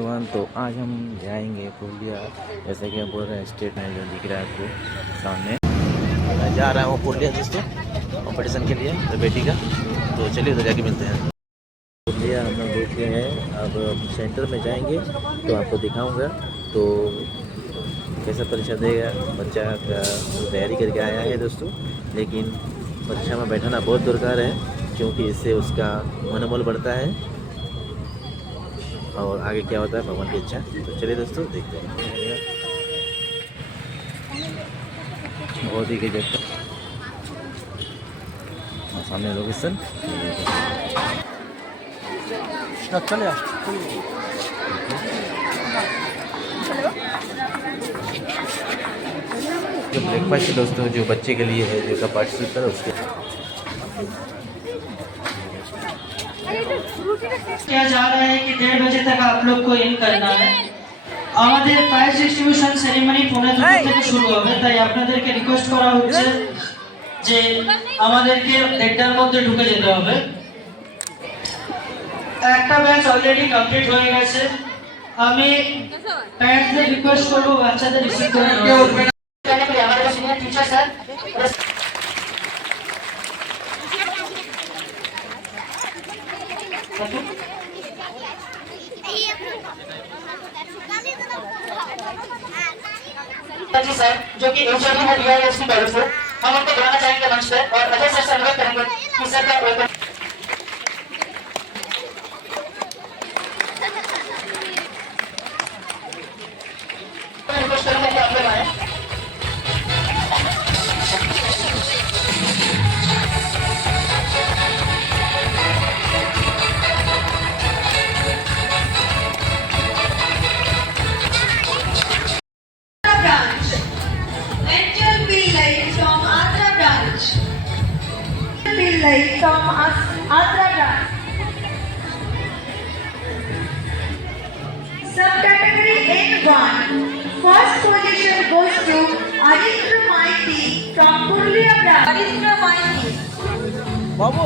तो आज हम जाएंगे पुरुलिया, जैसे कि हम बोल रहे हैं स्टेट में जो दिख रहा है आपको सामने। मैं जा रहा हूँ पुरुलिया दोस्तों कंपटीशन के लिए तो बेटी का। तो चलिए उधर जाके मिलते हैं। पुरुलिया हम लोग देखे हैं, अब सेंटर में जाएंगे तो आपको दिखाऊंगा तो कैसा परीक्षा देगा बच्चा का। तैयारी करके आया है दोस्तों, लेकिन परीक्षा में बैठाना बहुत दरकार है क्योंकि इससे उसका मनोबल बढ़ता है और आगे क्या होता है भगवान की इच्छा। तो चलिए दोस्तों देखते हैं। बहुत ही गजब का सामने लोकेशन। चलिए जो ब्रेकफास्ट दोस्तों जो बच्चे के लिए है, जो का पार्टिसिपेट है उसके किया जा रहा है कि 1:30 बजे तक आप लोग को इन करना है। আমাদের প্রাইজ ডিস্ট্রিবিউশন সেরিমনি পৌনে 2 থেকে শুরু হবে, তাই আপনাদেরকে রিকোয়েস্ট করা হচ্ছে যে আমাদেরকে 1:30টার মধ্যে ঢুকে যেতে হবে। একটা ব্যাচ অলরেডি কমপ্লিট হয়ে গেছে। আমি প্যারেন্টসদের রিকোয়েস্ট করব বাচ্চাদের রিসিভ করে নেওয়ার। আমাদের সিনিয়র টিচার স্যার जी सर, जो कि एचओडी है डीआईएस की तरफ से, हम उनको बुलाना चाहेंगे मंच पे और अजय सर से अनुरोध करेंगे कि सर का वेलकम। रिक्वेस्ट करेंगे कि आप लोग आए। From Andhra branch. Subcategory N1. First position goes to Aditya Maiti from Purulia branch. Aditya Maiti. Babu